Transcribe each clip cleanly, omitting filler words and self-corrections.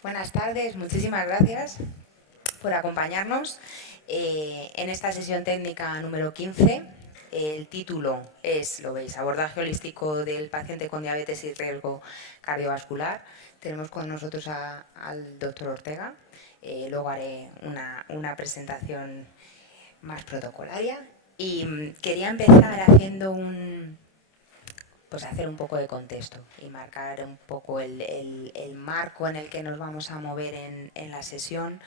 Buenas tardes, muchísimas gracias por acompañarnos en esta sesión técnica número 15. El título es, lo veis, abordaje holístico del paciente con diabetes y riesgo cardiovascular. Tenemos con nosotros al doctor Ortega. Luego haré una presentación más protocolaria. Y quería empezar haciendo pues hacer un poco de contexto y marcar un poco el marco en el que nos vamos a mover en la sesión.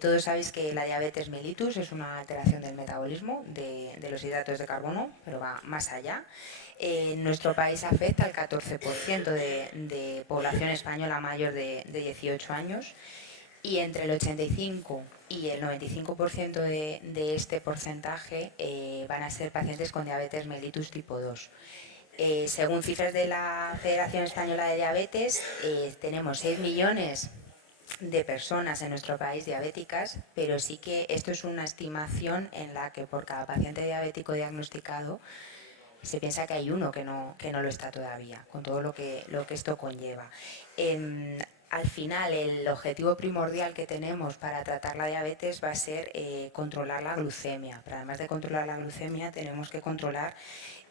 Todos sabéis que la diabetes mellitus es una alteración del metabolismo de los hidratos de carbono, pero va más allá. En nuestro país afecta al 14% de población española mayor de 18 años, y entre el 85 y el 95% de este porcentaje van a ser pacientes con diabetes mellitus tipo 2. Según cifras de la Federación Española de Diabetes, tenemos 6 millones de personas en nuestro país diabéticas, pero sí que esto es una estimación en la que por cada paciente diabético diagnosticado se piensa que hay uno que no lo está todavía, con todo lo que esto conlleva. Al final, el objetivo primordial que tenemos para tratar la diabetes va a ser controlar la glucemia. Pero además de controlar la glucemia, tenemos que controlar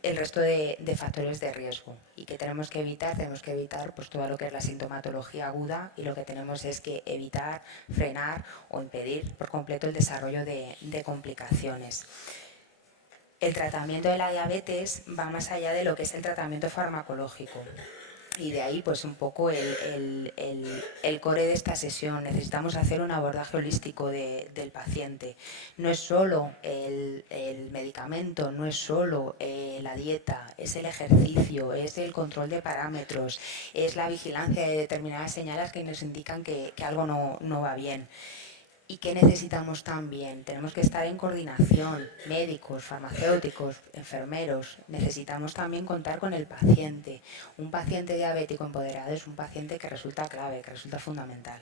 el resto de factores de riesgo. ¿Y que tenemos que evitar? Tenemos que evitar pues, todo lo que es la sintomatología aguda, y lo que tenemos es que evitar, frenar o impedir por completo el desarrollo de complicaciones. El tratamiento de la diabetes va más allá de lo que es el tratamiento farmacológico. Y de ahí pues un poco el core de esta sesión. Necesitamos hacer un abordaje holístico del paciente. No es solo el medicamento, no es solo la dieta, es el ejercicio, es el control de parámetros, es la vigilancia de determinadas señales que nos indican que algo no va bien. ¿Y qué necesitamos también? Tenemos que estar en coordinación, médicos, farmacéuticos, enfermeros. Necesitamos también contar con el paciente. Un paciente diabético empoderado es un paciente que resulta clave, que resulta fundamental.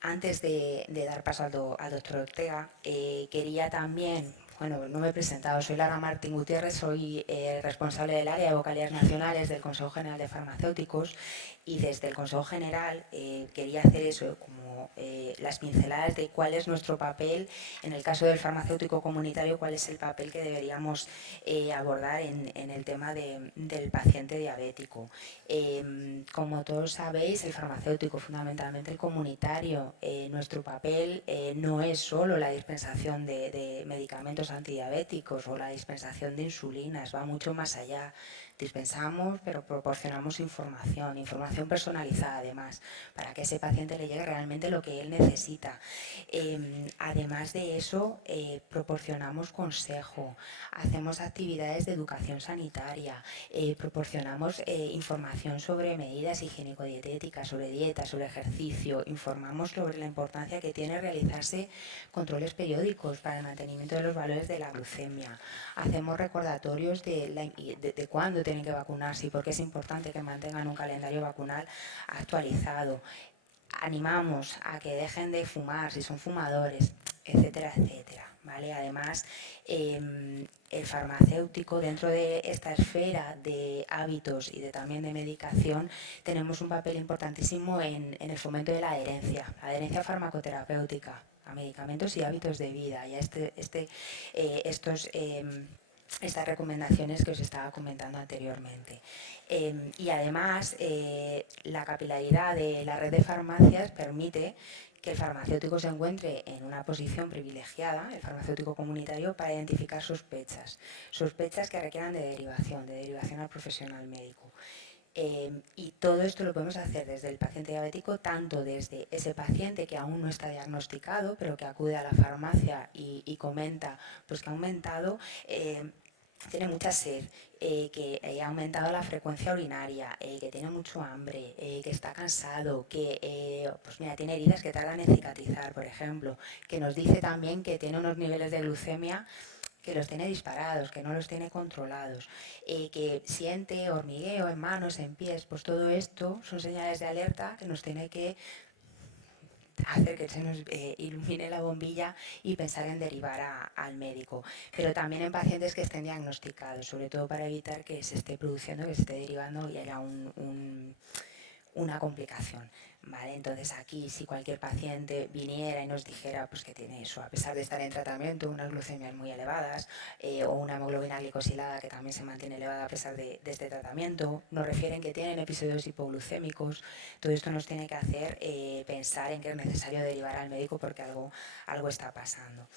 Antes de dar paso al doctor Ortega, quería también, bueno, no me he presentado, soy Lara Martín Gutiérrez, soy responsable del área de vocalías nacionales del Consejo General de Farmacéuticos, y desde el Consejo General quería hacer eso, como las pinceladas de cuál es nuestro papel en el caso del farmacéutico comunitario, cuál es el papel que deberíamos abordar en el tema del paciente diabético. Como todos sabéis, el farmacéutico, fundamentalmente el comunitario, nuestro papel no es solo la dispensación de medicamentos antidiabéticos o la dispensación de insulinas, va mucho más allá. Dispensamos, pero proporcionamos información personalizada además, para que ese paciente le llegue realmente lo que él necesita. Además de eso, proporcionamos consejo, hacemos actividades de educación sanitaria, proporcionamos información sobre medidas higiénico-dietéticas, sobre dieta, sobre ejercicio, informamos sobre la importancia que tiene realizarse controles periódicos para el mantenimiento de los valores de la glucemia. Hacemos recordatorios de cuándo tienen que vacunarse y por qué es importante que mantengan un calendario vacunal actualizado. Animamos a que dejen de fumar si son fumadores, etcétera, etcétera. ¿Vale? Además, el farmacéutico, dentro de esta esfera de hábitos y también de medicación, tenemos un papel importantísimo en el fomento de la adherencia farmacoterapéutica a medicamentos y hábitos de vida, y a estas recomendaciones que os estaba comentando anteriormente. Y además, la capilaridad de la red de farmacias permite que el farmacéutico se encuentre en una posición privilegiada, el farmacéutico comunitario, para identificar sospechas que requieran de derivación al profesional médico. Y todo esto lo podemos hacer desde el paciente diabético, tanto desde ese paciente que aún no está diagnosticado, pero que acude a la farmacia y comenta pues que ha aumentado, tiene mucha sed, que ha aumentado la frecuencia urinaria, que tiene mucho hambre, que está cansado, que pues mira, tiene heridas que tardan en cicatrizar, por ejemplo, que nos dice también que tiene unos niveles de glucemia que los tiene disparados, que no los tiene controlados, que siente hormigueo en manos, en pies. Pues todo esto son señales de alerta que nos tiene que hacer que se nos ilumine la bombilla y pensar en derivar al médico. Pero también en pacientes que estén diagnosticados, sobre todo para evitar que se esté produciendo, que se esté derivando y haya una complicación. ¿vale? Entonces aquí si cualquier paciente viniera y nos dijera pues, que tiene eso, a pesar de estar en tratamiento, unas glucemias muy elevadas o una hemoglobina glicosilada que también se mantiene elevada a pesar de este tratamiento, nos refieren que tienen episodios hipoglucémicos, todo esto nos tiene que hacer pensar en que es necesario derivar al médico porque algo está pasando.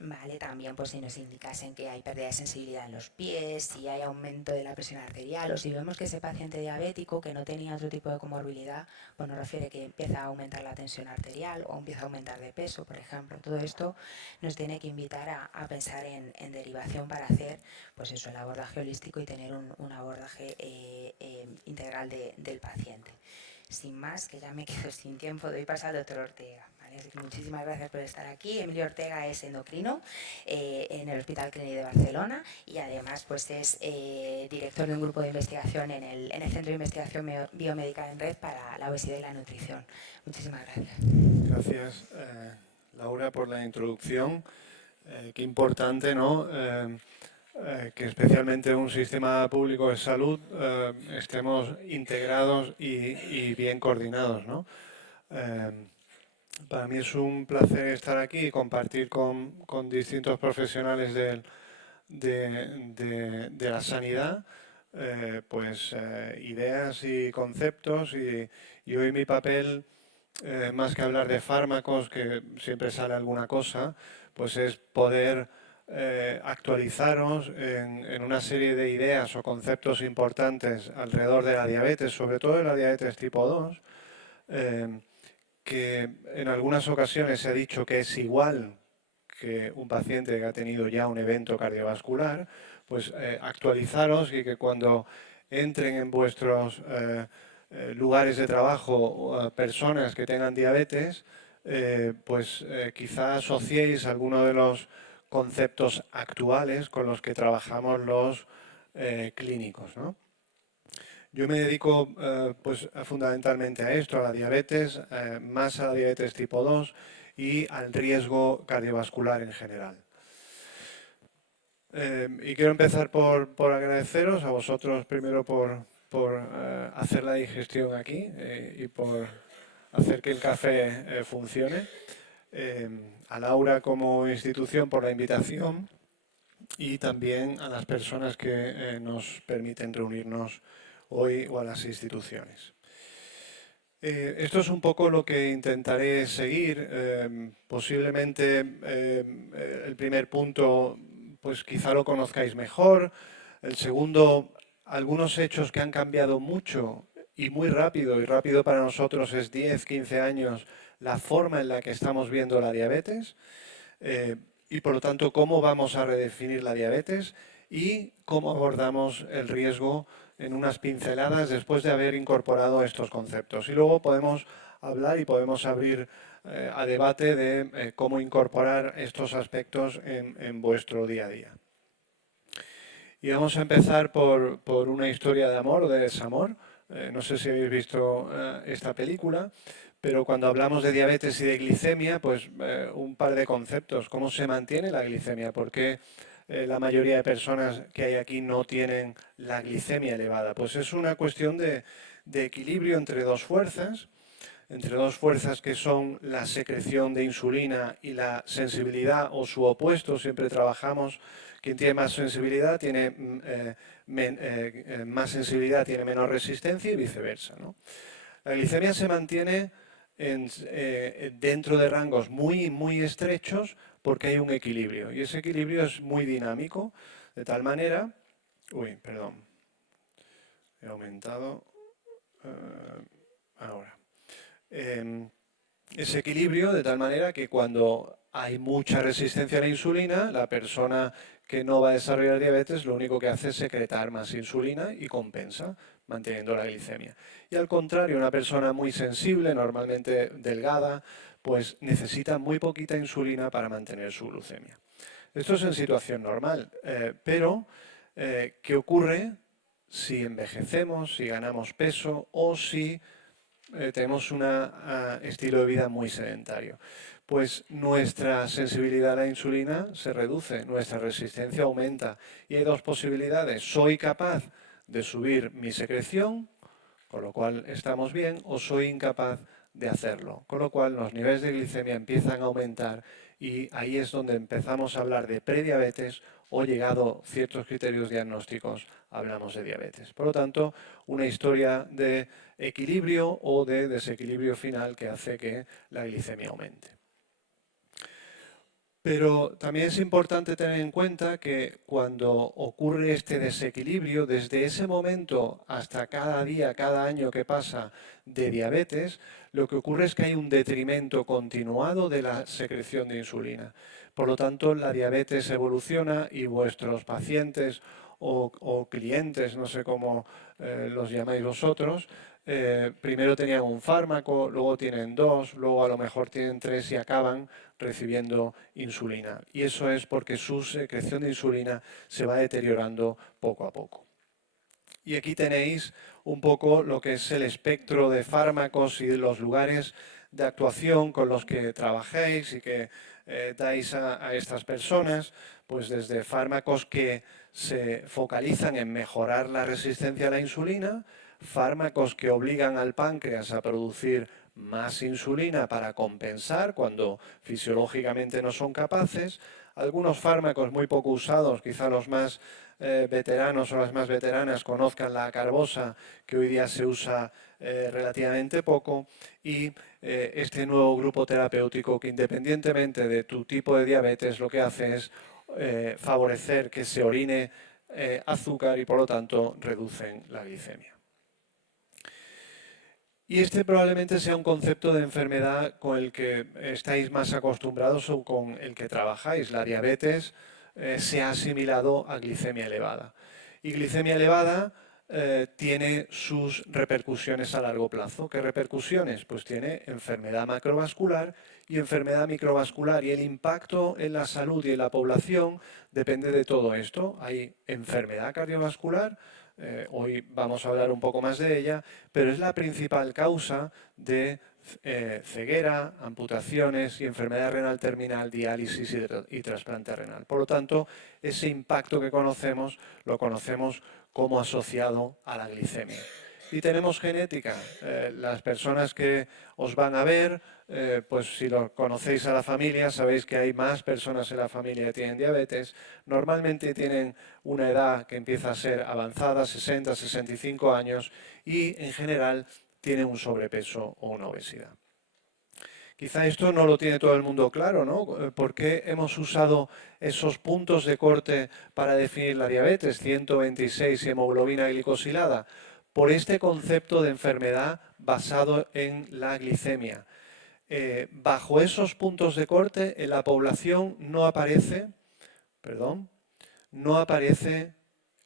Vale, también pues si nos indicasen que hay pérdida de sensibilidad en los pies, si hay aumento de la presión arterial o si vemos que ese paciente diabético que no tenía otro tipo de comorbilidad, pues nos refiere que empieza a aumentar la tensión arterial o empieza a aumentar de peso, por ejemplo. Todo esto nos tiene que invitar a pensar en derivación para hacer pues eso, el abordaje holístico y tener un abordaje integral del paciente. Sin más, que ya me quedo sin tiempo, doy paso al doctor Ortega. ¿Vale? Así que muchísimas gracias por estar aquí. Emilio Ortega es endocrino en el Hospital Clínic de Barcelona y además pues es director de un grupo de investigación en el Centro de Investigación Biomédica en Red para la obesidad y la nutrición. Muchísimas gracias. Gracias, Laura, por la introducción. Qué importante, ¿no? Que especialmente en un sistema público de salud estemos integrados y bien coordinados, ¿no? Para mí es un placer estar aquí y compartir con distintos profesionales de la sanidad ideas y conceptos y hoy mi papel, más que hablar de fármacos, que siempre sale alguna cosa, pues es poder actualizaros en una serie de ideas o conceptos importantes alrededor de la diabetes, sobre todo de la diabetes tipo 2, que en algunas ocasiones se ha dicho que es igual que un paciente que ha tenido ya un evento cardiovascular, pues actualizaros y que cuando entren en vuestros lugares de trabajo personas que tengan diabetes, quizá asociéis alguno de los conceptos actuales con los que trabajamos los clínicos, ¿no? Yo me dedico fundamentalmente a esto, a la diabetes, más a la diabetes tipo 2 y al riesgo cardiovascular en general. Y quiero empezar por agradeceros a vosotros primero por hacer la digestión aquí y por hacer que el café funcione. A Laura como institución por la invitación y también a las personas que nos permiten reunirnos hoy o a las instituciones. Esto es un poco lo que intentaré seguir. Posiblemente el primer punto, pues quizá lo conozcáis mejor. El segundo, algunos hechos que han cambiado mucho y muy rápido, y rápido para nosotros es 10, 15 años, la forma en la que estamos viendo la diabetes y por lo tanto cómo vamos a redefinir la diabetes y cómo abordamos el riesgo en unas pinceladas después de haber incorporado estos conceptos. Y luego podemos hablar y podemos abrir a debate de cómo incorporar estos aspectos en vuestro día a día. Y vamos a empezar por una historia de amor o de desamor. No sé si habéis visto esta película, pero cuando hablamos de diabetes y de glicemia, pues un par de conceptos. ¿Cómo se mantiene la glicemia? ¿Por qué la mayoría de personas que hay aquí no tienen la glicemia elevada? Pues es una cuestión de equilibrio entre dos fuerzas que son la secreción de insulina y la sensibilidad o su opuesto. Siempre trabajamos, quien tiene más sensibilidad tiene más sensibilidad, tiene menor resistencia y viceversa, ¿no? La glicemia se mantiene dentro de rangos muy estrechos porque hay un equilibrio y ese equilibrio es muy dinámico, de tal manera... Uy, perdón, he aumentado ahora. Ese equilibrio de tal manera que cuando hay mucha resistencia a la insulina, la persona que no va a desarrollar diabetes lo único que hace es secretar más insulina y compensa manteniendo la glicemia. Y al contrario, una persona muy sensible, normalmente delgada, pues necesita muy poquita insulina para mantener su glucemia. Esto es en situación normal, pero ¿qué ocurre si envejecemos, si ganamos peso o si tenemos un estilo de vida muy sedentario? Pues nuestra sensibilidad a la insulina se reduce, nuestra resistencia aumenta y hay dos posibilidades. Soy capaz de subir mi secreción, con lo cual estamos bien, o soy incapaz de hacerlo. Con lo cual los niveles de glicemia empiezan a aumentar y ahí es donde empezamos a hablar de prediabetes o, llegado ciertos criterios diagnósticos, hablamos de diabetes. Por lo tanto, una historia de equilibrio o de desequilibrio final que hace que la glicemia aumente. Pero también es importante tener en cuenta que cuando ocurre este desequilibrio, desde ese momento hasta cada día, cada año que pasa de diabetes, lo que ocurre es que hay un detrimento continuado de la secreción de insulina. Por lo tanto, la diabetes evoluciona y vuestros pacientes o clientes, no sé cómo los llamáis vosotros, primero tenían un fármaco, luego tienen dos, luego a lo mejor tienen tres y acaban recibiendo insulina. Y eso es porque su secreción de insulina se va deteriorando poco a poco. Y aquí tenéis un poco lo que es el espectro de fármacos y los lugares de actuación con los que trabajéis y que dais a estas personas, pues desde fármacos que se focalizan en mejorar la resistencia a la insulina, fármacos que obligan al páncreas a producir más insulina para compensar cuando fisiológicamente no son capaces, algunos fármacos muy poco usados, quizá los más veteranos o las más veteranas conozcan la carbosa, que hoy día se usa relativamente poco, y este nuevo grupo terapéutico que, independientemente de tu tipo de diabetes, lo que hace es favorecer que se orine azúcar y por lo tanto reducen la glicemia. Y este probablemente sea un concepto de enfermedad con el que estáis más acostumbrados o con el que trabajáis. La diabetes se ha asimilado a glicemia elevada. Y glicemia elevada tiene sus repercusiones a largo plazo. ¿Qué repercusiones? Pues tiene enfermedad macrovascular y enfermedad microvascular. Y el impacto en la salud y en la población depende de todo esto. Hay enfermedad cardiovascular. Hoy vamos a hablar un poco más de ella, pero es la principal causa de ceguera, amputaciones y enfermedad renal terminal, diálisis y trasplante renal. Por lo tanto, ese impacto que conocemos, lo conocemos como asociado a la glicemia. Y tenemos genética. Las personas que os van a ver, pues si lo conocéis a la familia, sabéis que hay más personas en la familia que tienen diabetes. Normalmente tienen una edad que empieza a ser avanzada, 60, 65 años, y en general tienen un sobrepeso o una obesidad. Quizá esto no lo tiene todo el mundo claro, ¿no? ¿Por qué hemos usado esos puntos de corte para definir la diabetes, 126 y hemoglobina glicosilada? Por este concepto de enfermedad basado en la glicemia. Bajo esos puntos de corte en la población no aparece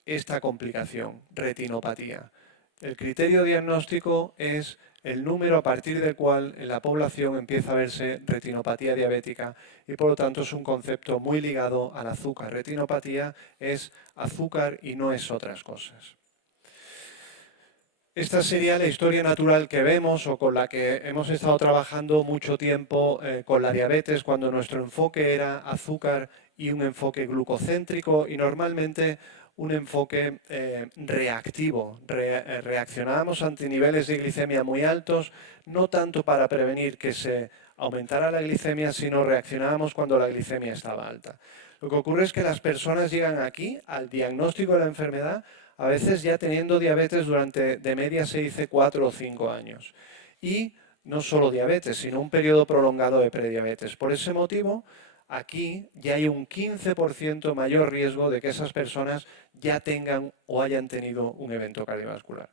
esta complicación, retinopatía. El criterio diagnóstico es el número a partir del cual en la población empieza a verse retinopatía diabética y por lo tanto es un concepto muy ligado al azúcar. Retinopatía es azúcar y no es otras cosas. Esta sería la historia natural que vemos o con la que hemos estado trabajando mucho tiempo con la diabetes, cuando nuestro enfoque era azúcar y un enfoque glucocéntrico y normalmente un enfoque reactivo. Reaccionábamos ante niveles de glicemia muy altos, no tanto para prevenir que se aumentara la glicemia, sino reaccionábamos cuando la glicemia estaba alta. Lo que ocurre es que las personas llegan aquí al diagnóstico de la enfermedad a veces ya teniendo diabetes durante, de media se dice, 4 o 5 años. Y no solo diabetes, sino un periodo prolongado de prediabetes. Por ese motivo, aquí ya hay un 15% mayor riesgo de que esas personas ya tengan o hayan tenido un evento cardiovascular.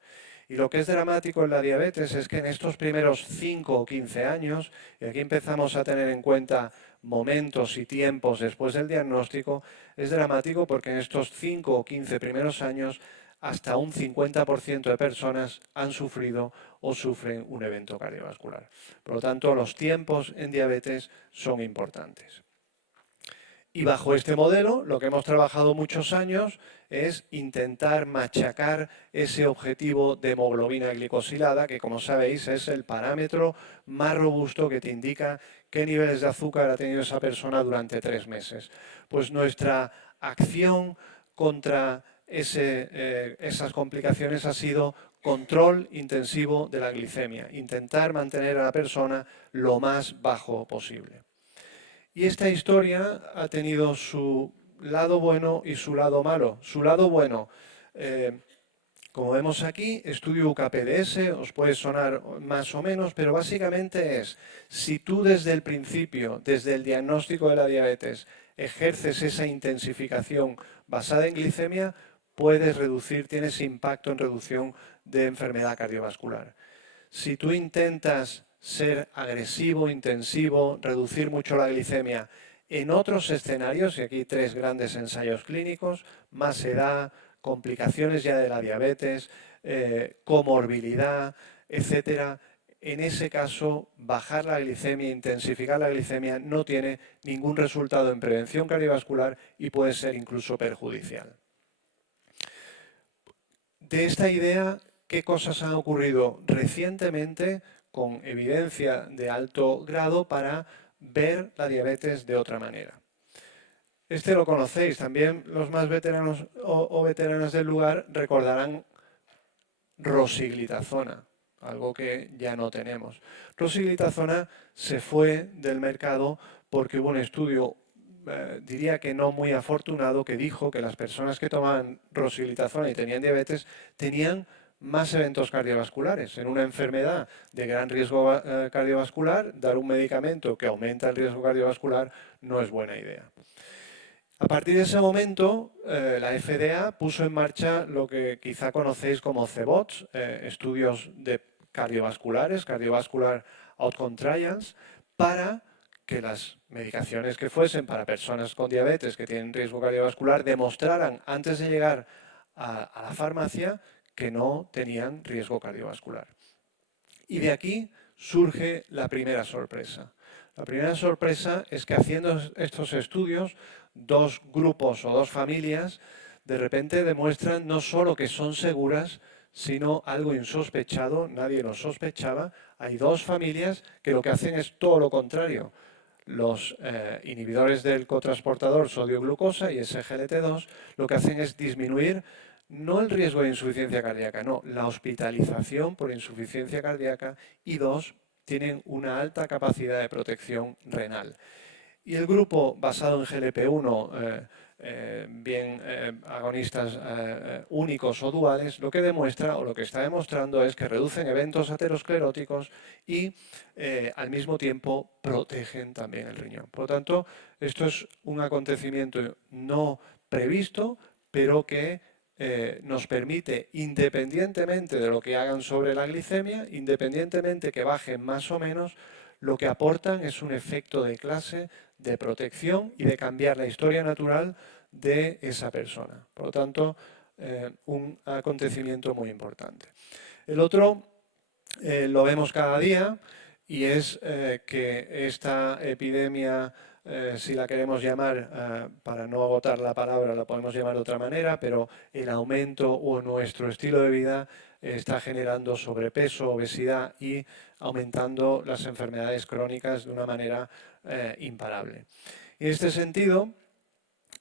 Y lo que es dramático en la diabetes es que en estos primeros 5 o 15 años, y aquí empezamos a tener en cuenta momentos y tiempos después del diagnóstico, es dramático porque en estos 5 o 15 primeros años hasta un 50% de personas han sufrido o sufren un evento cardiovascular. Por lo tanto, los tiempos en diabetes son importantes. Y bajo este modelo, lo que hemos trabajado muchos años es intentar machacar ese objetivo de hemoglobina glicosilada, que como sabéis es el parámetro más robusto que te indica qué niveles de azúcar ha tenido esa persona durante 3 meses. Pues nuestra acción contra esas complicaciones ha sido control intensivo de la glicemia, intentar mantener a la persona lo más bajo posible. Y esta historia ha tenido su lado bueno y su lado malo. Su lado bueno, como vemos aquí, estudio UKPDS, os puede sonar más o menos, pero básicamente es, si tú desde el principio, desde el diagnóstico de la diabetes, ejerces esa intensificación basada en glicemia, puedes reducir, tienes impacto en reducción de enfermedad cardiovascular. Si tú intentas ser agresivo, intensivo, reducir mucho la glicemia en otros escenarios, y aquí hay 3 grandes ensayos clínicos, más edad, complicaciones ya de la diabetes, comorbilidad, etcétera. En ese caso, bajar la glicemia, intensificar la glicemia, no tiene ningún resultado en prevención cardiovascular y puede ser incluso perjudicial. De esta idea, ¿qué cosas han ocurrido recientemente con evidencia de alto grado para ver la diabetes de otra manera? Este lo conocéis, también los más veteranos o veteranas del lugar recordarán rosiglitazona, algo que ya no tenemos. Rosiglitazona se fue del mercado porque hubo un estudio, diría que no muy afortunado, que dijo que las personas que tomaban rosiglitazona y tenían diabetes tenían más eventos cardiovasculares. En una enfermedad de gran riesgo cardiovascular, dar un medicamento que aumenta el riesgo cardiovascular no es buena idea. A partir de ese momento, la FDA puso en marcha lo que quizá conocéis como CBOTS, estudios cardiovasculares, Cardiovascular Outcome Trials, para que las medicaciones que fuesen para personas con diabetes que tienen riesgo cardiovascular demostraran antes de llegar a la farmacia que no tenían riesgo cardiovascular. Y de aquí surge la primera sorpresa. La primera sorpresa es que haciendo estos estudios, 2 grupos o 2 familias de repente demuestran no solo que son seguras, sino algo insospechado, nadie lo sospechaba. Hay 2 familias que lo que hacen es todo lo contrario. Los inhibidores del cotransportador sodio-glucosa y SGLT2 lo que hacen es disminuir no el riesgo de insuficiencia cardíaca, no, la hospitalización por insuficiencia cardíaca, y 2, tienen una alta capacidad de protección renal. Y el grupo basado en GLP-1, agonistas únicos o duales, lo que demuestra o lo que está demostrando es que reducen eventos ateroscleróticos y al mismo tiempo protegen también el riñón. Por lo tanto, esto es un acontecimiento no previsto, pero que nos permite, independientemente de lo que hagan sobre la glicemia, independientemente que bajen más o menos, lo que aportan es un efecto de clase, de protección y de cambiar la historia natural de esa persona. Por lo tanto, un acontecimiento muy importante. El otro lo vemos cada día y es que esta epidemia, si la queremos llamar, para no agotar la palabra, la podemos llamar de otra manera, pero el aumento o nuestro estilo de vida está generando sobrepeso, obesidad y aumentando las enfermedades crónicas de una manera imparable. En este sentido,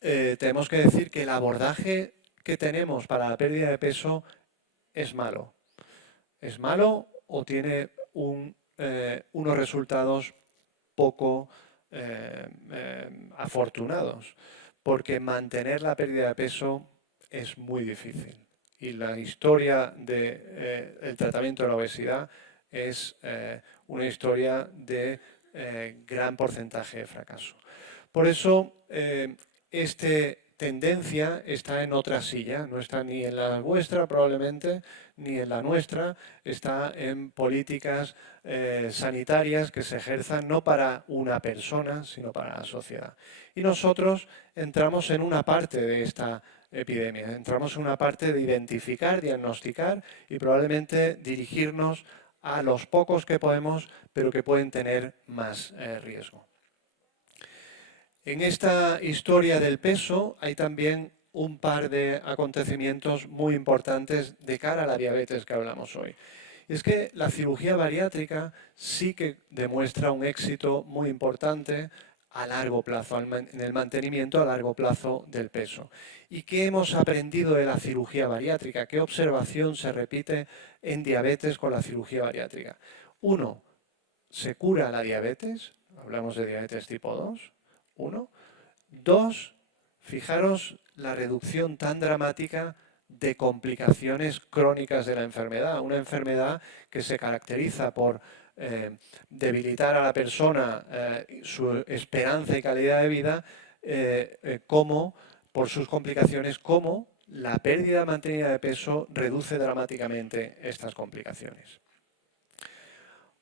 tenemos que decir que el abordaje que tenemos para la pérdida de peso es malo. Es malo o tiene unos resultados poco afortunados, porque mantener la pérdida de peso es muy difícil. Y la historia del tratamiento de la obesidad es una historia de gran porcentaje de fracaso. Por eso, esta tendencia está en otra silla, no está ni en la vuestra probablemente, ni en la nuestra, está en políticas sanitarias que se ejerzan no para una persona, sino para la sociedad. Y nosotros entramos en una parte de esta epidemia, entramos en una parte de identificar, diagnosticar y probablemente dirigirnos a los pocos que podemos, pero que pueden tener más riesgo. En esta historia del peso hay también un par de acontecimientos muy importantes de cara a la diabetes que hablamos hoy. Es que la cirugía bariátrica sí que demuestra un éxito muy importante a largo plazo, en el mantenimiento a largo plazo del peso. ¿Y qué hemos aprendido de la cirugía bariátrica? ¿Qué observación se repite en diabetes con la cirugía bariátrica? Uno, se cura la diabetes, hablamos de diabetes tipo 2, uno. Dos, fijaros la reducción tan dramática de complicaciones crónicas de la enfermedad, una enfermedad que se caracteriza por debilitar a la persona su esperanza y calidad de vida, como por sus complicaciones, como la pérdida mantenida de peso reduce dramáticamente estas complicaciones.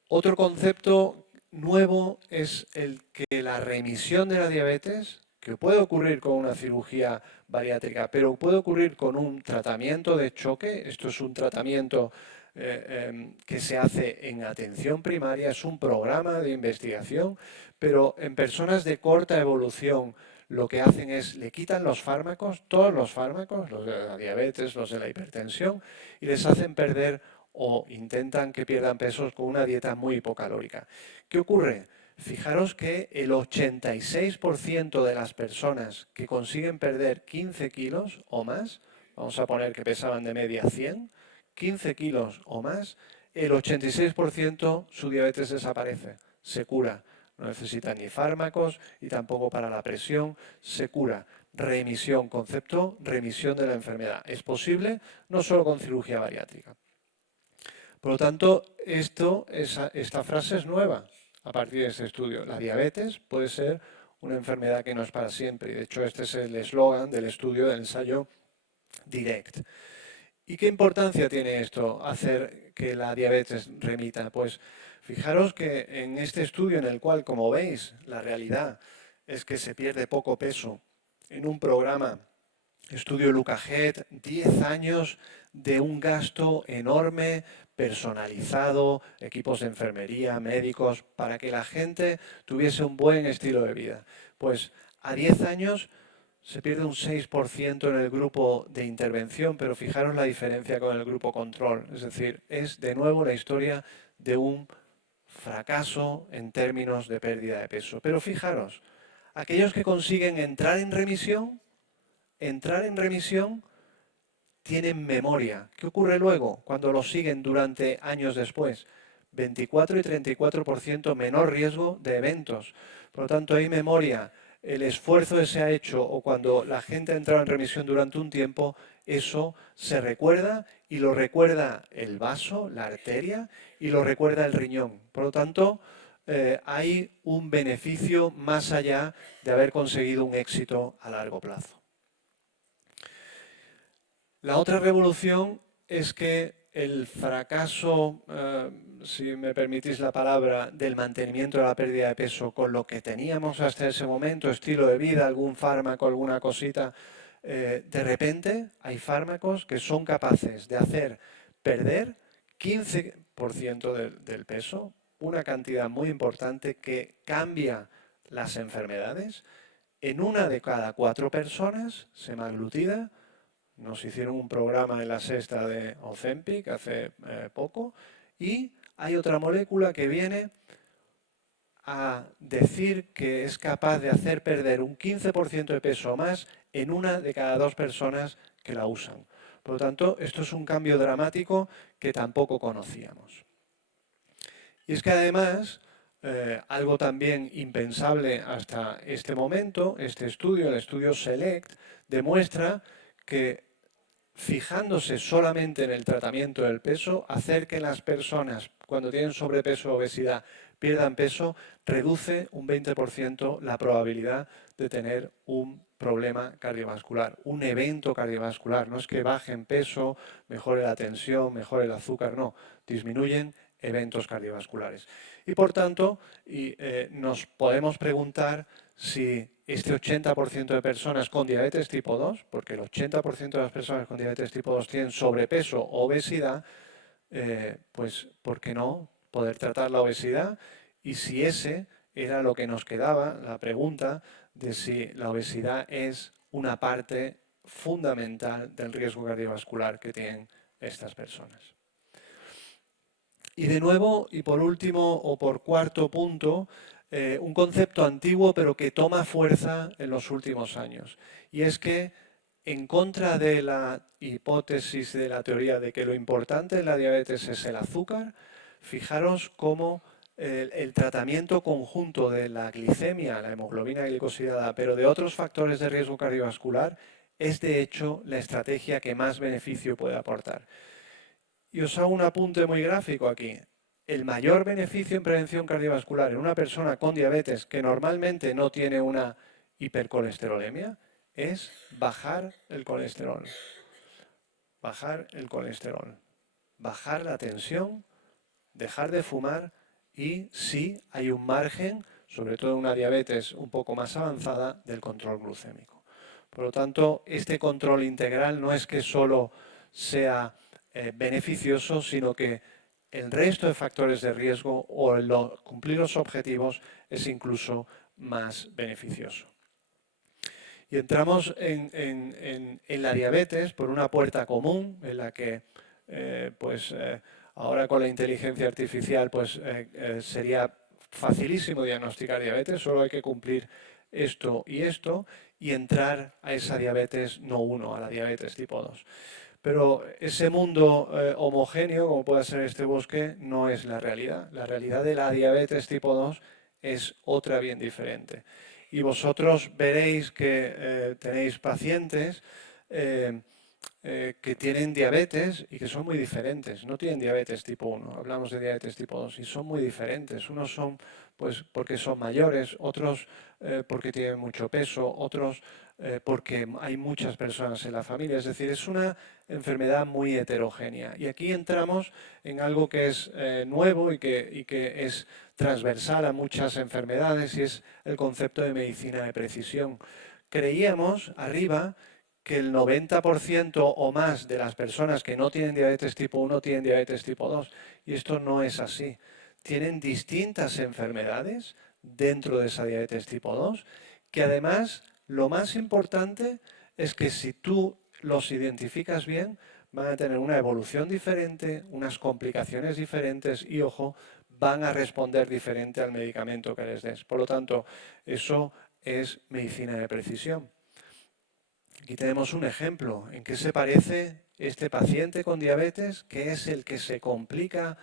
Otro concepto nuevo es el que la remisión de la diabetes, que puede ocurrir con una cirugía bariátrica, pero puede ocurrir con un tratamiento de choque. Esto es un tratamiento que se hace en atención primaria, es un programa de investigación, pero en personas de corta evolución lo que hacen es le quitan los fármacos, todos los fármacos, los de la diabetes, los de la hipertensión, y les hacen perder o intentan que pierdan pesos con una dieta muy hipocalórica. ¿Qué ocurre? Fijaros que el 86% de las personas que consiguen perder 15 kilos o más, vamos a poner que pesaban de media 100, 15 kilos o más, el 86% su diabetes desaparece, se cura. No necesitan ni fármacos y tampoco para la presión, se cura. Remisión, concepto, remisión de la enfermedad. Es posible no solo con cirugía bariátrica. Por lo tanto, esta frase es nueva a partir de este estudio. La diabetes puede ser una enfermedad que no es para siempre. Y de hecho, este es el eslogan del estudio del ensayo DIRECT. ¿Y qué importancia tiene esto, hacer que la diabetes remita? Pues fijaros que en este estudio en el cual, como veis, la realidad es que se pierde poco peso en un programa, estudio Lucajet, 10 años de un gasto enorme, personalizado, equipos de enfermería, médicos, para que la gente tuviese un buen estilo de vida. Pues a 10 años se pierde un 6% en el grupo de intervención, pero fijaros la diferencia con el grupo control. Es decir, es de nuevo la historia de un fracaso en términos de pérdida de peso. Pero fijaros, aquellos que consiguen entrar en remisión tienen memoria. ¿Qué ocurre luego cuando lo siguen durante años después? 24 y 34% menor riesgo de eventos. Por lo tanto, hay memoria. El esfuerzo que se ha hecho o cuando la gente ha entrado en remisión durante un tiempo, eso se recuerda y lo recuerda el vaso, la arteria y lo recuerda el riñón. Por lo tanto, hay un beneficio más allá de haber conseguido un éxito a largo plazo. La otra revolución es que el fracaso, si me permitís la palabra, del mantenimiento de la pérdida de peso con lo que teníamos hasta ese momento, estilo de vida, algún fármaco, alguna cosita, de repente hay fármacos que son capaces de hacer perder 15% del peso, una cantidad muy importante que cambia las enfermedades. En una de cada 4 personas, semaglutida, nos hicieron un programa en la sexta de Ozempic hace poco y hay otra molécula que viene a decir que es capaz de hacer perder un 15% de peso o más en una de cada 2 personas que la usan. Por lo tanto, esto es un cambio dramático que tampoco conocíamos. Y es que además, algo también impensable hasta este momento, este estudio, el estudio SELECT, demuestra que fijándose solamente en el tratamiento del peso, hacer que las personas cuando tienen sobrepeso o obesidad pierdan peso, reduce un 20% la probabilidad de tener un problema cardiovascular, un evento cardiovascular. No es que bajen peso, mejore la tensión, mejore el azúcar, no, disminuyen eventos cardiovasculares. Y por tanto, nos podemos preguntar si este 80% de personas con diabetes tipo 2, porque el 80% de las personas con diabetes tipo 2 tienen sobrepeso o obesidad, pues ¿por qué no poder tratar la obesidad? Y si ese era lo que nos quedaba, la pregunta de si la obesidad es una parte fundamental del riesgo cardiovascular que tienen estas personas. Y de nuevo, y por último o por cuarto punto, un concepto antiguo pero que toma fuerza en los últimos años. Y es que, en contra de la hipótesis de la teoría de que lo importante en la diabetes es el azúcar, fijaros cómo el tratamiento conjunto de la glicemia, la hemoglobina glicosilada, pero de otros factores de riesgo cardiovascular, es de hecho la estrategia que más beneficio puede aportar. Y os hago un apunte muy gráfico aquí. El mayor beneficio en prevención cardiovascular en una persona con diabetes que normalmente no tiene una hipercolesterolemia es bajar el colesterol. Bajar el colesterol. Bajar la tensión, dejar de fumar y sí hay un margen, sobre todo en una diabetes un poco más avanzada, del control glucémico. Por lo tanto, este control integral no es que solo sea beneficioso, sino que el resto de factores de riesgo o cumplir los objetivos es incluso más beneficioso. Y entramos en la diabetes por una puerta común en la que ahora con la inteligencia artificial sería facilísimo diagnosticar diabetes, solo hay que cumplir esto y entrar a esa diabetes no 1, a la diabetes tipo 2. Pero ese mundo homogéneo, como puede ser este bosque, no es la realidad. La realidad de la diabetes tipo 2 es otra bien diferente. Y vosotros veréis que tenéis pacientes que tienen diabetes y que son muy diferentes. No tienen diabetes tipo 1, hablamos de diabetes tipo 2 y son muy diferentes. Unos son pues porque son mayores, otros porque tienen mucho peso, otros porque hay muchas personas en la familia. Es decir, es una enfermedad muy heterogénea. Y aquí entramos en algo que es nuevo y que es transversal a muchas enfermedades y es el concepto de medicina de precisión. Creíamos arriba que el 90% o más de las personas que no tienen diabetes tipo 1 tienen diabetes tipo 2 y esto no es así. Tienen distintas enfermedades dentro de esa diabetes tipo 2 que además lo más importante es que si tú los identificas bien van a tener una evolución diferente, unas complicaciones diferentes y, ojo, van a responder diferente al medicamento que les des. Por lo tanto, eso es medicina de precisión. Aquí tenemos un ejemplo en qué se parece este paciente con diabetes, que es el que se complica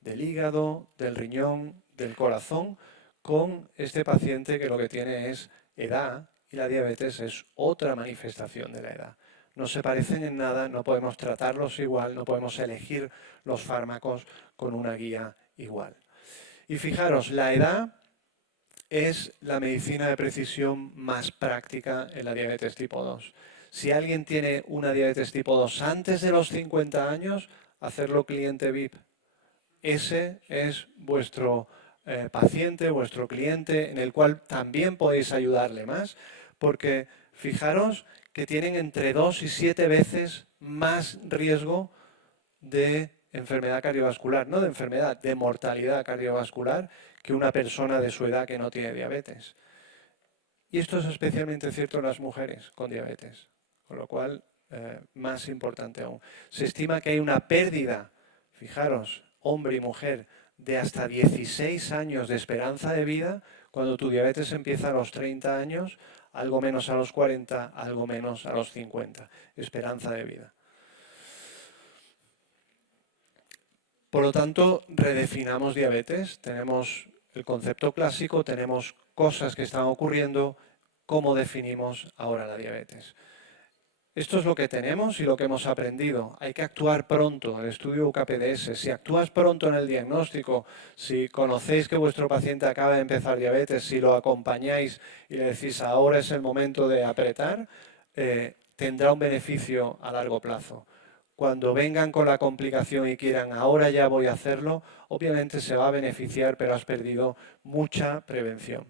del hígado, del riñón, del corazón, con este paciente que lo que tiene es edad y la diabetes es otra manifestación de la edad. No se parecen en nada, no podemos tratarlos igual, no podemos elegir los fármacos con una guía igual. Y fijaros, la edad es la medicina de precisión más práctica en la diabetes tipo 2. Si alguien tiene una diabetes tipo 2 antes de los 50 años, hacerlo cliente VIP. Ese es vuestro paciente, vuestro cliente, en el cual también podéis ayudarle más, porque fijaros que tienen entre 2 y 7 veces más riesgo de enfermedad cardiovascular, no de enfermedad, de mortalidad cardiovascular, que una persona de su edad que no tiene diabetes. Y esto es especialmente cierto en las mujeres con diabetes, con lo cual, más importante aún. Se estima que hay una pérdida, fijaros, hombre y mujer, de hasta 16 años de esperanza de vida cuando tu diabetes empieza a los 30 años, algo menos a los 40, algo menos a los 50. Esperanza de vida. Por lo tanto, redefinamos diabetes, tenemos el concepto clásico, tenemos cosas que están ocurriendo, ¿cómo definimos ahora la diabetes? Esto es lo que tenemos y lo que hemos aprendido. Hay que actuar pronto. El estudio UKPDS, si actúas pronto en el diagnóstico, si conocéis que vuestro paciente acaba de empezar diabetes, si lo acompañáis y le decís ahora es el momento de apretar, tendrá un beneficio a largo plazo. Cuando vengan con la complicación y quieran ahora ya voy a hacerlo, obviamente se va a beneficiar, pero has perdido mucha prevención.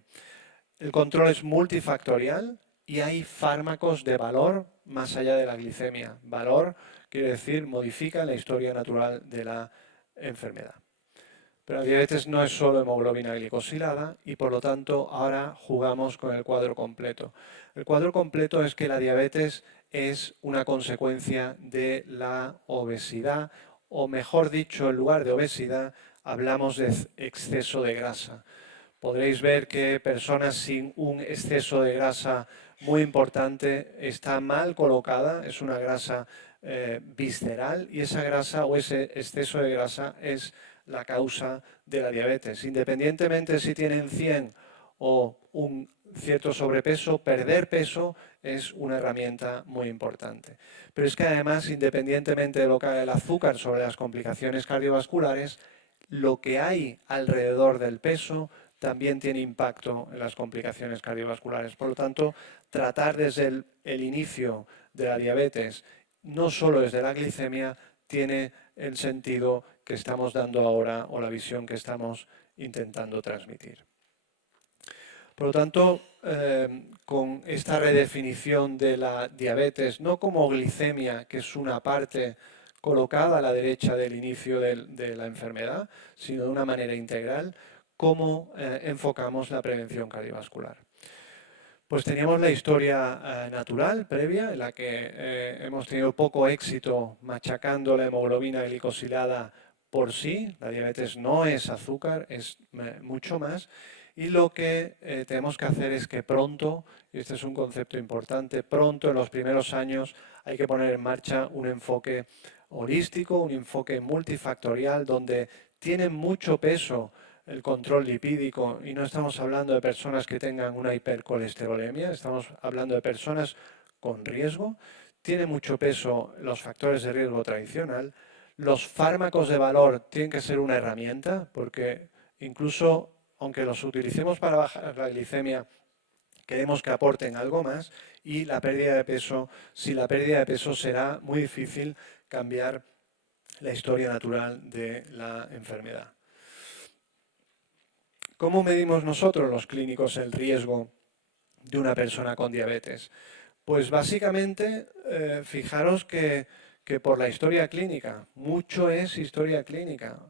El control es multifactorial y hay fármacos de valor más allá de la glicemia. Valor quiere decir modifica la historia natural de la enfermedad. Pero la diabetes no es solo hemoglobina glicosilada y por lo tanto ahora jugamos con el cuadro completo. El cuadro completo es que la diabetes es una consecuencia de la obesidad, o mejor dicho, en lugar de obesidad, hablamos de exceso de grasa. podréis ver que personas sin un exceso de grasa muy importante está mal colocada, es una grasa visceral, y esa grasa o ese exceso de grasa es la causa de la diabetes. Independientemente si tienen 100 o un cierto sobrepeso, perder peso es una herramienta muy importante. Pero es que además, independientemente de lo que haga el azúcar sobre las complicaciones cardiovasculares, lo que hay alrededor del peso también tiene impacto en las complicaciones cardiovasculares. Por lo tanto, tratar desde el inicio de la diabetes, no solo desde la glicemia, tiene el sentido que estamos dando ahora o la visión que estamos intentando transmitir. Por lo tanto, con esta redefinición de la diabetes, no como glicemia, que es una parte colocada a la derecha del inicio de la enfermedad, sino de una manera integral, cómo enfocamos la prevención cardiovascular. Pues teníamos la historia natural previa, en la que hemos tenido poco éxito machacando la hemoglobina glicosilada por sí. La diabetes no es azúcar, es mucho más. Y lo que tenemos que hacer es que pronto, y este es un concepto importante, pronto en los primeros años hay que poner en marcha un enfoque holístico, un enfoque multifactorial, donde tiene mucho peso el control lipídico, y no estamos hablando de personas que tengan una hipercolesterolemia, estamos hablando de personas con riesgo. Tiene mucho peso los factores de riesgo tradicional. Los fármacos de valor tienen que ser una herramienta, porque incluso aunque los utilicemos para bajar la glicemia, queremos que aporten algo más. Y la pérdida de peso, si la pérdida de peso, será muy difícil cambiar la historia natural de la enfermedad. ¿Cómo medimos nosotros los clínicos el riesgo de una persona con diabetes? Pues básicamente, fijaros que por la historia clínica, mucho es historia clínica.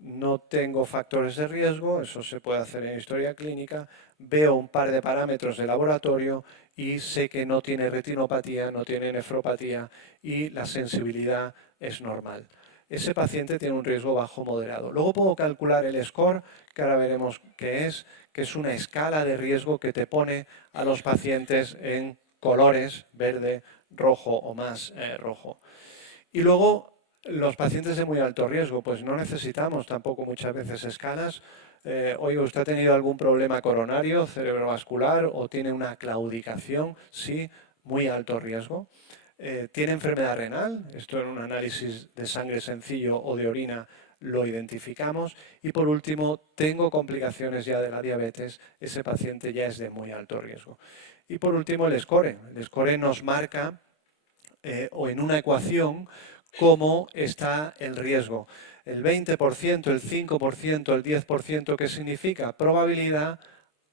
No tengo factores de riesgo, eso se puede hacer en historia clínica, veo un par de parámetros de laboratorio y sé que no tiene retinopatía, no tiene nefropatía y la sensibilidad es normal. Ese paciente tiene un riesgo bajo moderado. Luego puedo calcular el score, que ahora veremos qué es, que es una escala de riesgo que te pone a los pacientes en colores, verde, rojo o más rojo. Y luego los pacientes de muy alto riesgo, pues no necesitamos tampoco muchas veces escalas. Oye, ¿usted ha tenido algún problema coronario, cerebrovascular o tiene una claudicación? Sí, muy alto riesgo. ¿Tiene enfermedad renal? Esto en un análisis de sangre sencillo o de orina lo identificamos. Y por último, tengo complicaciones ya de la diabetes, ese paciente ya es de muy alto riesgo. Y por último, el score. El score nos marca, o en una ecuación, cómo está el riesgo. El 20%, el 5%, el 10%, ¿qué significa? Probabilidad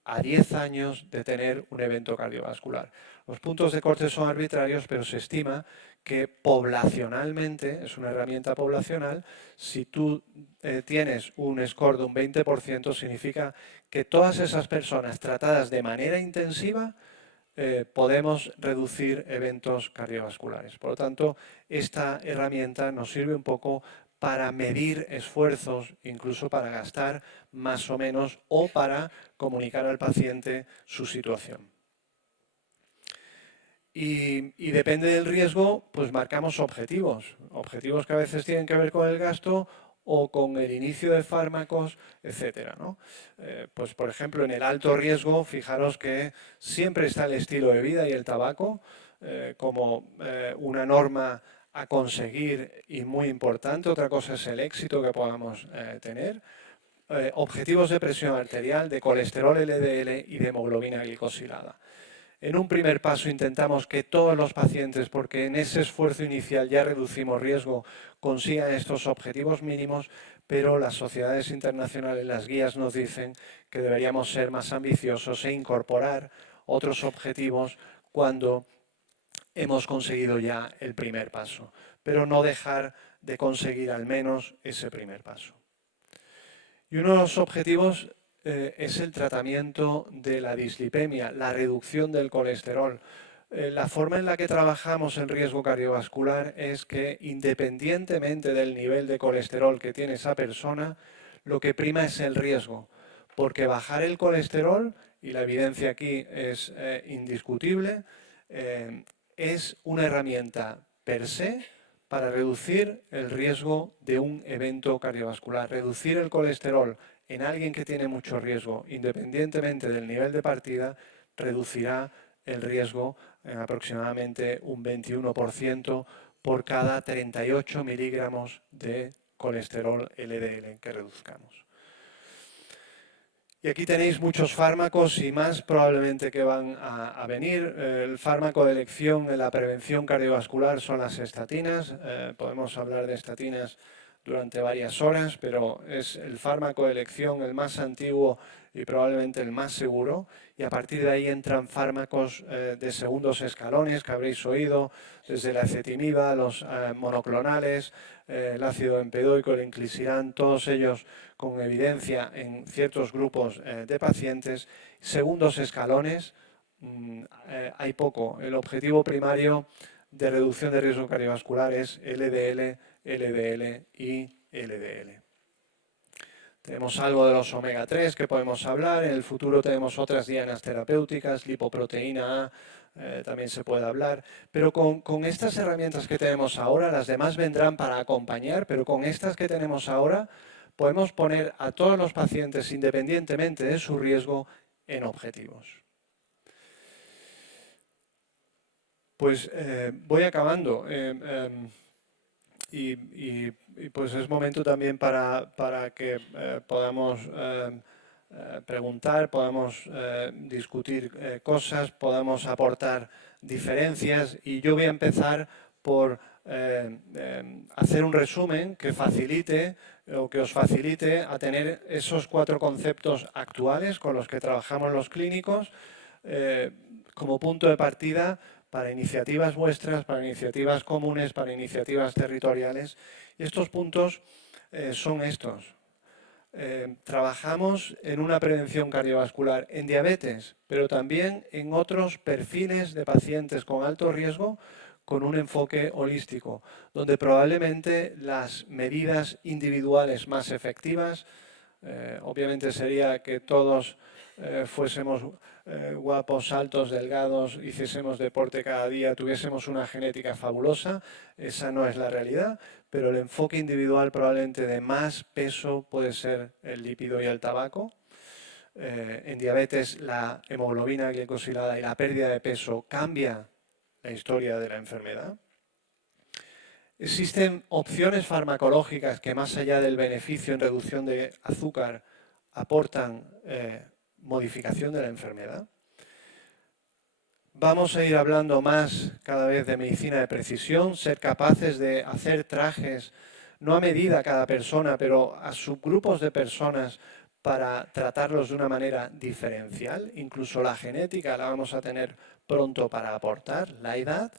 a 10 años de tener un evento cardiovascular. Los puntos de corte son arbitrarios, pero se estima que poblacionalmente, es una herramienta poblacional, si tú tienes un score de un 20%, significa que todas esas personas tratadas de manera intensiva podemos reducir eventos cardiovasculares. Por lo tanto, esta herramienta nos sirve un poco para medir esfuerzos, incluso para gastar más o menos, o para comunicar al paciente su situación. Y depende del riesgo, pues marcamos objetivos. Objetivos que a veces tienen que ver con el gasto o con el inicio de fármacos, etcétera, ¿no? Pues por ejemplo, en el alto riesgo, fijaros que siempre está el estilo de vida y el tabaco como una norma a conseguir y muy importante. Otra cosa es el éxito que podamos tener. Objetivos de presión arterial, de colesterol LDL y de hemoglobina glicosilada. En un primer paso intentamos que todos los pacientes, porque en ese esfuerzo inicial ya reducimos riesgo, consigan estos objetivos mínimos, pero las sociedades internacionales, las guías nos dicen que deberíamos ser más ambiciosos e incorporar otros objetivos cuando hemos conseguido ya el primer paso, pero no dejar de conseguir al menos ese primer paso. Y uno de los objetivos es el tratamiento de la dislipemia, la reducción del colesterol. La forma en la que trabajamos en riesgo cardiovascular es que, independientemente del nivel de colesterol que tiene esa persona, lo que prima es el riesgo. porque bajar el colesterol, y la evidencia aquí es indiscutible, es una herramienta per se para reducir el riesgo de un evento cardiovascular. Reducir el colesterol en alguien que tiene mucho riesgo, independientemente del nivel de partida, reducirá el riesgo en aproximadamente un 21% por cada 38 miligramos de colesterol LDL que reduzcamos. Y aquí tenéis muchos fármacos y más probablemente que van a venir. El fármaco de elección en la prevención cardiovascular son las estatinas. Podemos hablar de estatinas durante varias horas, pero es el fármaco de elección el más antiguo y probablemente el más seguro. Y a partir de ahí entran fármacos de segundos escalones que habréis oído, desde la acetinib, los monoclonales, el ácido empedoico, el inclisiran, todos ellos con evidencia en ciertos grupos de pacientes. Segundos escalones, hay poco. El objetivo primario de reducción de riesgo cardiovascular es LDL, LDL y LDL. Tenemos algo de los omega 3 que podemos hablar. En el futuro tenemos otras dianas terapéuticas, lipoproteína A, también se puede hablar. Pero con estas herramientas que tenemos ahora, las demás vendrán para acompañar, pero con estas que tenemos ahora, podemos poner a todos los pacientes, independientemente de su riesgo, en objetivos. Pues voy acabando. Y pues es momento también para que podamos preguntar, podamos discutir cosas, podamos aportar diferencias. Y yo voy a empezar por hacer un resumen que facilite o que os facilite a tener esos 4 conceptos actuales con los que trabajamos los clínicos como punto de partida para iniciativas vuestras, para iniciativas comunes, para iniciativas territoriales. Y estos puntos son estos. Trabajamos en una prevención cardiovascular en diabetes, pero también en otros perfiles de pacientes con alto riesgo con un enfoque holístico, donde probablemente las medidas individuales más efectivas, obviamente sería que todos fuésemos guapos, altos, delgados, hiciésemos deporte cada día, tuviésemos una genética fabulosa. Esa no es la realidad, pero el enfoque individual probablemente de más peso puede ser el lípido y el tabaco. En diabetes la hemoglobina glicosilada y la pérdida de peso cambia la historia de la enfermedad. Existen opciones farmacológicas que más allá del beneficio en reducción de azúcar aportan modificación de la enfermedad. Vamos a ir hablando más cada vez de medicina de precisión, ser capaces de hacer trajes, no a medida cada persona, pero a subgrupos de personas para tratarlos de una manera diferencial. Incluso la genética la vamos a tener pronto para aportar. La edad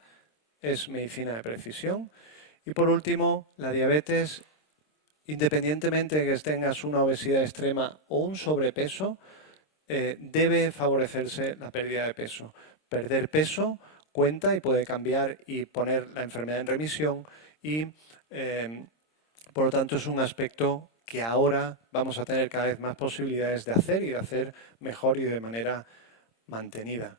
es medicina de precisión. Y por último, la diabetes, independientemente de que tengas una obesidad extrema o un sobrepeso, debe favorecerse la pérdida de peso. Perder peso cuenta y puede cambiar y poner la enfermedad en remisión y por lo tanto es un aspecto que ahora vamos a tener cada vez más posibilidades de hacer y de hacer mejor y de manera mantenida.